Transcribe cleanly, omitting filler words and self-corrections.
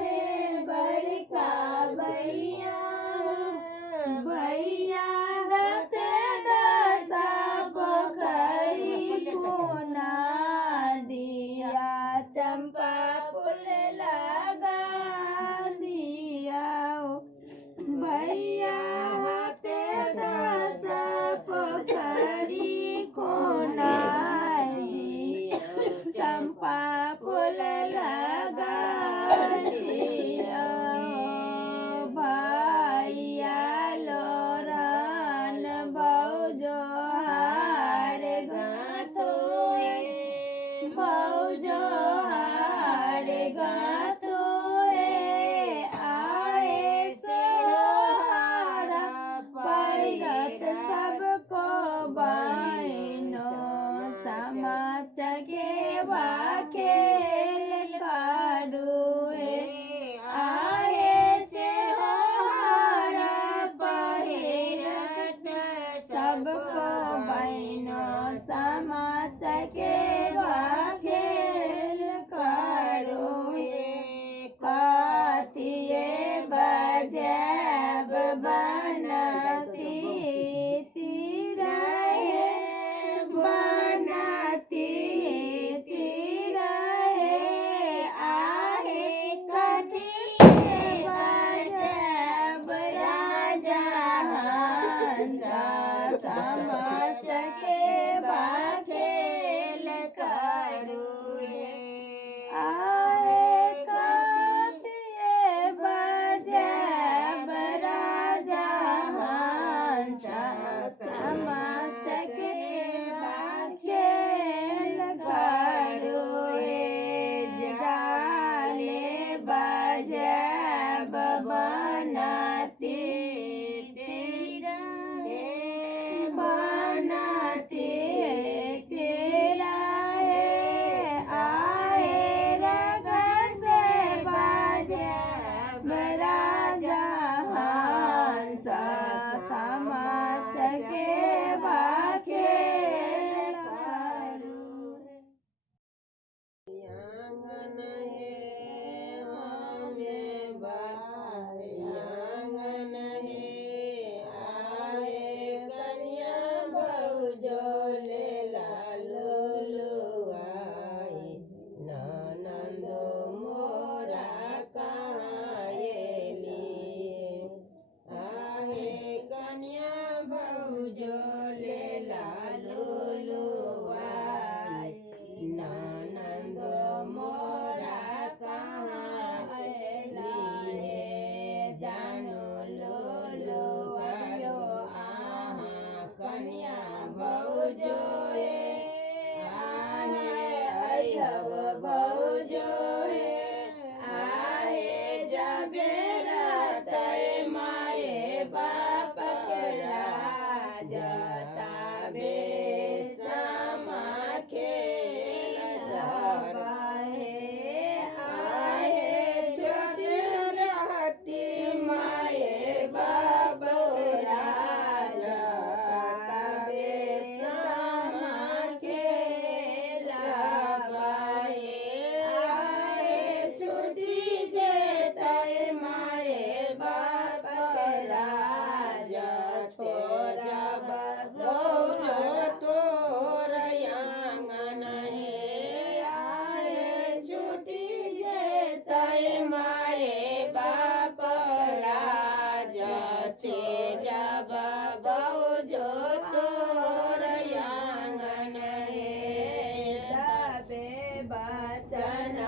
है बड़का भैया भैया रते दशा पोखरी कोना दिया चंपा फूल लगा दिया भैया हाथे दशा पोखरी कोना चंपा फूल लगा दिया भैया लोरन भौजो हार गाथो भौजो हार गाथो आए से हारा पैरत सबको बहनो समाज के खेल कारुए आए से हारा पैरत सबको बहनो समाज के खेल कारुए कातिए बजब बनती तिरहे बनती तिरहे आहे कतिए बजब राजा हंसा समाज के खेल कारुए आए कतिए बजब राजा हंसा समाज के खेल कारुए जाले बजब बनती बनती तिरहे आए रग से बजब राजा हंसा समाज के खेल कारुए आंगन है हमें आंगन है आए कन्या भौजो ले लालो लुआई ननंदो मोरा कहाँ एली आहे कन्या भौजो ले लालो लुआई ननंदो मोरा कहाँ एली है जानो लुआयो आहा कन्या भौजो आहे अयब भौजो आहे जबे रहते माए बाप राज ताबे समा खेल धरहे आहे छोटे रहती माए बाप राज ताबे समा खेल धरहे आहे छुटी जेतै माए बाप राज छोड़ब भौजो तोर आंगन है आए छुटी जेतै माए बाप राज तेजब भौजो तोर आंगन है तबे बचन